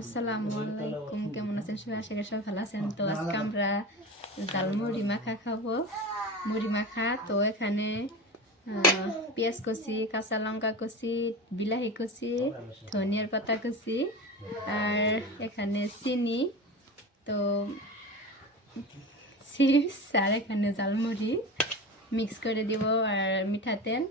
আসসালামু আলাইকুম, কেমন আছেন সবাই? আশা করি সবাই ভালো আছেন। তো আজকে আমরা জাল মুড়ি মাখা খাবো। মুড়ি মাখা তো এখানে পেঁয়াজ কষি, কাঁচা লঙ্কা কষি, বিলাহি কষি, ধনিয়ার পাতা কষি, আর এখানে চিনি, তো চিপস, আর এখানে জালমুড়ি মিক্স করে দিব, আর মিঠা তেল।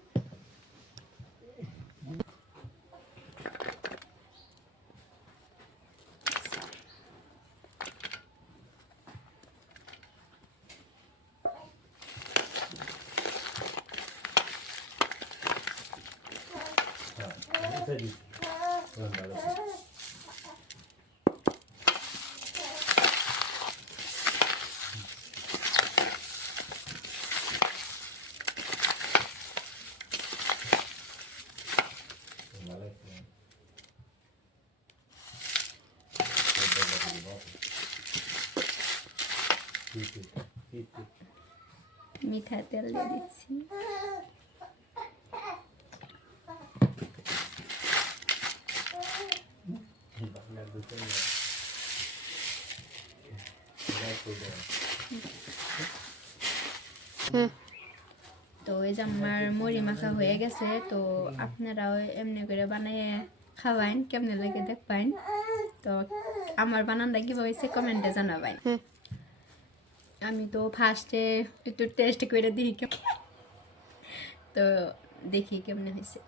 মিঠা তেল দিয়ে দিচ্ছি। তো এই যে আমার মুড়ি মাখা হয়ে গেছে। তো আপনারাও এমনি করে বানিয়ে খাওয়াইন, কেমনে লাগে দেখবেন। তো আমার বানানটা কিভাবে হয়েছে কমেন্টে জানাবেন। আমি তো ফার্স্টে একটু টেস্ট করে দেখি, তো দেখি কেমনে হয়েছে।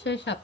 সেই সব